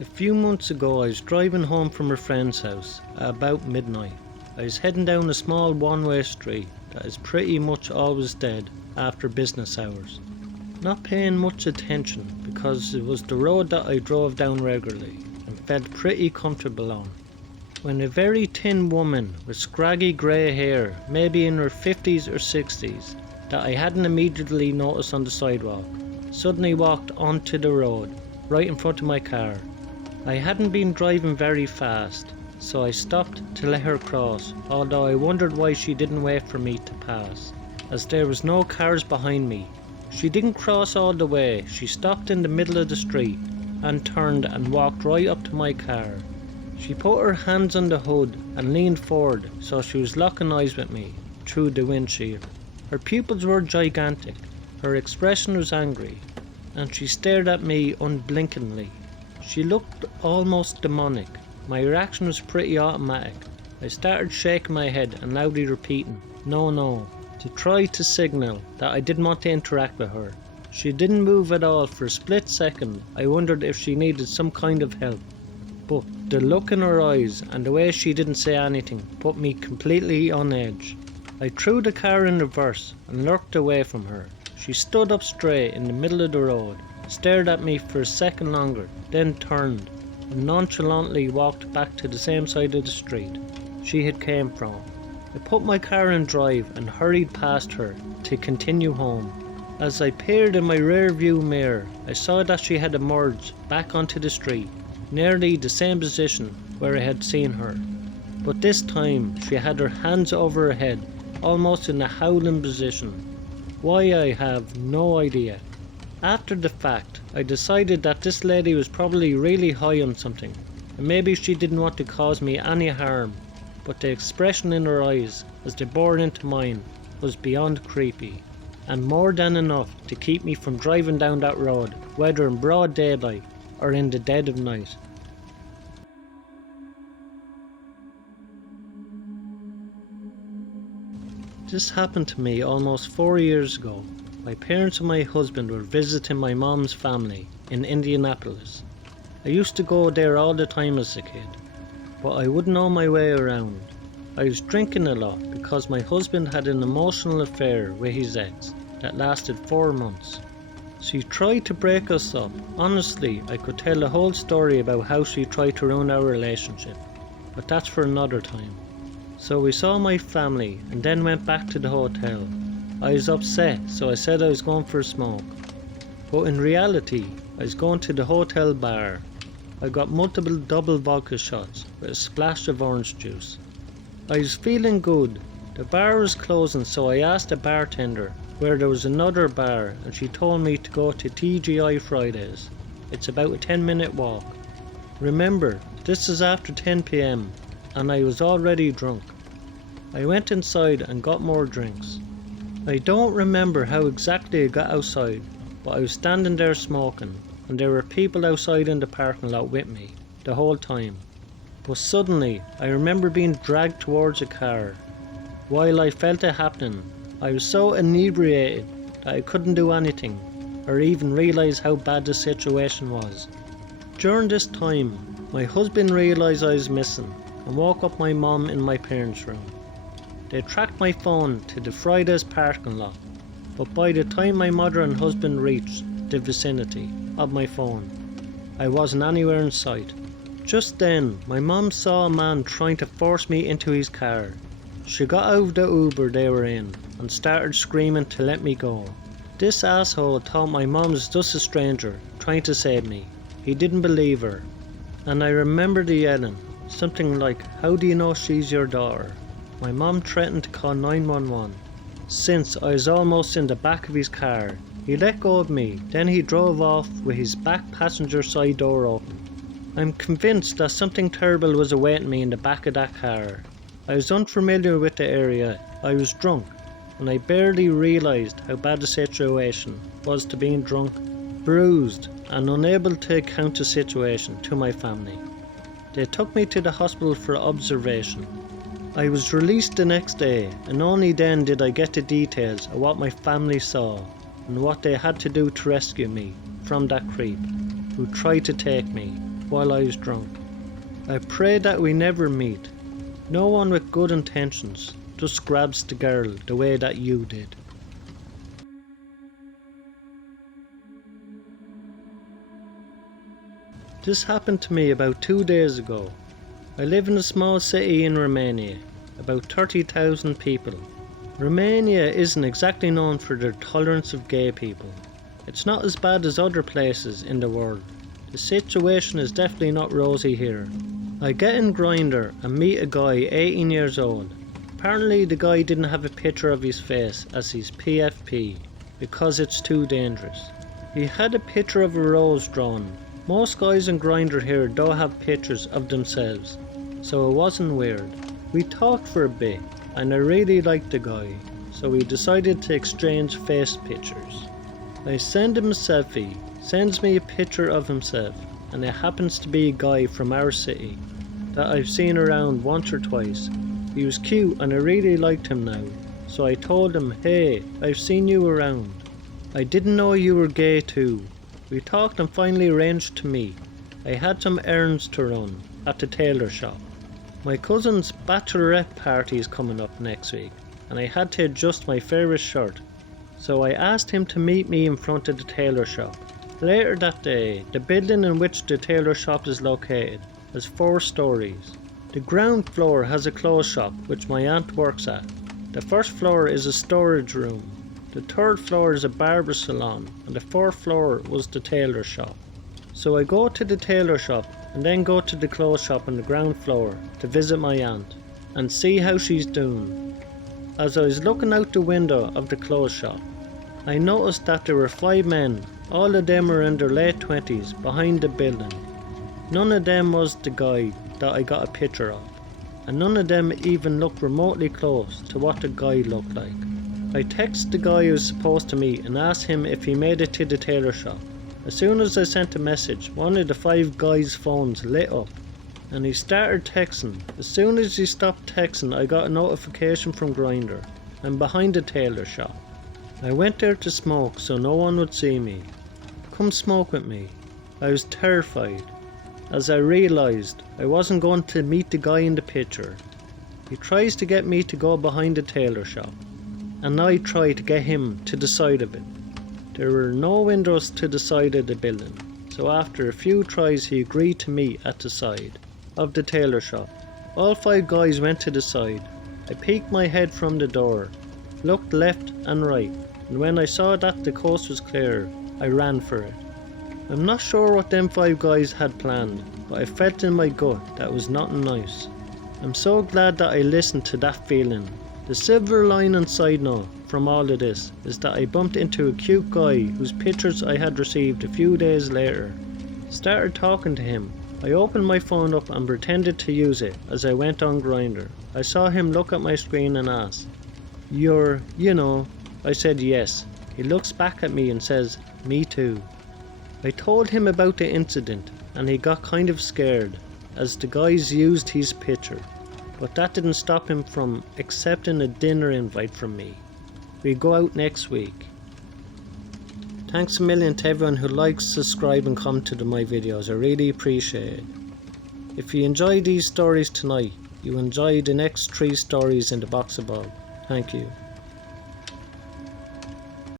A few months ago I was driving home from a friend's house at about midnight. I was heading down a small one-way street that is pretty much always dead after business hours. Not paying much attention because it was the road that I drove down regularly and felt pretty comfortable on. When a very thin woman with scraggy grey hair, maybe in her 50s or 60s, that I hadn't immediately noticed on the sidewalk, suddenly walked onto the road right in front of my car. I hadn't been driving very fast, so I stopped to let her cross, although I wondered why she didn't wait for me to pass, as there was no cars behind me. She didn't cross all the way. She stopped in the middle of the street and turned and walked right up to my car. She put her hands on the hood and leaned forward, so she was locking eyes with me through the windshield. Her pupils were gigantic, her expression was angry, and she stared at me unblinkingly. She looked almost demonic. My reaction was pretty automatic. I started shaking my head and loudly repeating, "No, no," to try to signal that I didn't want to interact with her. She didn't move at all. For a split second I wondered if she needed some kind of help, but the look in her eyes and the way she didn't say anything put me completely on edge. I threw the car in reverse and lurked away from her. She stood up straight in the middle of the road, stared at me for a second longer, then turned and nonchalantly walked back to the same side of the street she had came from. I put my car in drive and hurried past her to continue home. As I peered in my rear view mirror, I saw that she had emerged back onto the street, nearly the same position where I had seen her. But this time she had her hands over her head, almost in a howling position. Why, I have no idea. After the fact, I decided that this lady was probably really high on something, and maybe she didn't want to cause me any harm, but the expression in her eyes as they bored into mine was beyond creepy, and more than enough to keep me from driving down that road, whether in broad daylight or in the dead of night. This happened to me almost 4 years ago. My parents and my husband were visiting my mom's family in Indianapolis. I used to go there all the time as a kid, but I wouldn't know my way around. I was drinking a lot because my husband had an emotional affair with his ex that lasted 4 months. She tried to break us up. Honestly, I could tell the whole story about how she tried to ruin our relationship, but that's for another time. So we saw my family and then went back to the hotel. I was upset, so I said I was going for a smoke. But in reality, I was going to the hotel bar. I got multiple double vodka shots with a splash of orange juice. I was feeling good. The bar was closing, so I asked the bartender where there was another bar, and she told me to go to TGI Fridays. It's about a 10-minute walk. Remember, this is after 10 PM, and I was already drunk. I went inside and got more drinks. I don't remember how exactly I got outside, but I was standing there smoking, and there were people outside in the parking lot with me the whole time. But suddenly, I remember being dragged towards a car. While I felt it happening, I was so inebriated that I couldn't do anything, or even realise how bad the situation was. During this time, my husband realised I was missing, and woke up my mom in my parents' room. They tracked my phone to the Fridays parking lot, but by the time my mother and husband reached the vicinity of my phone, I wasn't anywhere in sight. Just then, my mom saw a man trying to force me into his car. She got out of the Uber they were in and started screaming to let me go. This asshole thought my mom was just a stranger trying to save me. He didn't believe her, and I remember the yelling, something like, "How do you know she's your daughter?" My mom threatened to call 911. Since I was almost in the back of his car, he let go of me, then he drove off with his back passenger side door open. I'm convinced that something terrible was awaiting me in the back of that car. I was unfamiliar with the area, I was drunk, and I barely realised how bad the situation was to being drunk, bruised, and unable to account the situation to my family. They took me to the hospital for observation. I was released the next day, and only then did I get the details of what my family saw and what they had to do to rescue me from that creep who tried to take me. while I was drunk. I pray that we never meet. No one with good intentions just grabs the girl the way that you did. This happened to me about 2 days ago. I live in a small city in Romania, about 30,000 people. Romania isn't exactly known for their tolerance of gay people. It's not as bad as other places in the world. The situation is definitely not rosy here. I get in Grindr and meet a guy 18 years old. Apparently the guy didn't have a picture of his face as he's PFP because it's too dangerous. He had a picture of a rose drawn. Most guys in Grindr here don't have pictures of themselves, so it wasn't weird. We talked for a bit and I really liked the guy, so we decided to exchange face pictures. I send him a selfie, sends me a picture of himself, and it happens to be a guy from our city that I've seen around once or twice. He was cute and I really liked him now, so I told him, "Hey, I've seen you around. I didn't know you were gay too." We talked and finally arranged to meet. I had some errands to run at the tailor shop. My cousin's bachelorette party is coming up next week and I had to adjust my favourite shirt, so I asked him to meet me in front of the tailor shop. Later that day, the building in which the tailor shop is located has 4 stories. The ground floor has a clothes shop which my aunt works at. The first floor is a storage room. The 3rd floor is a barber salon and the 4th floor was the tailor shop. So I go to the tailor shop and then go to the clothes shop on the ground floor to visit my aunt and see how she's doing. As I was looking out the window of the clothes shop, I noticed that there were 5 men, all of them were in their late 20s, behind the building. None of them was the guy that I got a picture of, and none of them even looked remotely close to what the guy looked like. I texted the guy I was supposed to meet and asked him if he made it to the tailor shop. As soon as I sent the message, one of the 5 guys' phones lit up and he started texting. As soon as he stopped texting, I got a notification from Grindr. I'm behind the tailor shop. I went there to smoke so no one would see me. Come smoke with me. I was terrified as I realised I wasn't going to meet the guy in the picture. He tries to get me to go behind the tailor shop, and I try to get him to the side of it. There were no windows to the side of the building, so after a few tries he agreed to meet at the side of the tailor shop. All 5 guys went to the side. I peeked my head from the door, looked left and right, and when I saw that the coast was clear, I ran for it. I'm not sure what them 5 guys had planned, but I felt in my gut that it was nothing nice. I'm so glad that I listened to that feeling. The silver lining side note from all of this is that I bumped into a cute guy whose pictures I had received a few days later. Started talking to him. I opened my phone up and pretended to use it as I went on Grindr. I saw him look at my screen and ask, "You're, you know." I said yes. He looks back at me and says, "Me too." I told him about the incident and he got kind of scared as the guys used his picture, but that didn't stop him from accepting a dinner invite from me. We go out next week. Thanks a million to everyone who likes, subscribe and comment to my videos. I really appreciate it. If you enjoyed these stories tonight, you enjoy the next 3 stories in the box above. Thank you.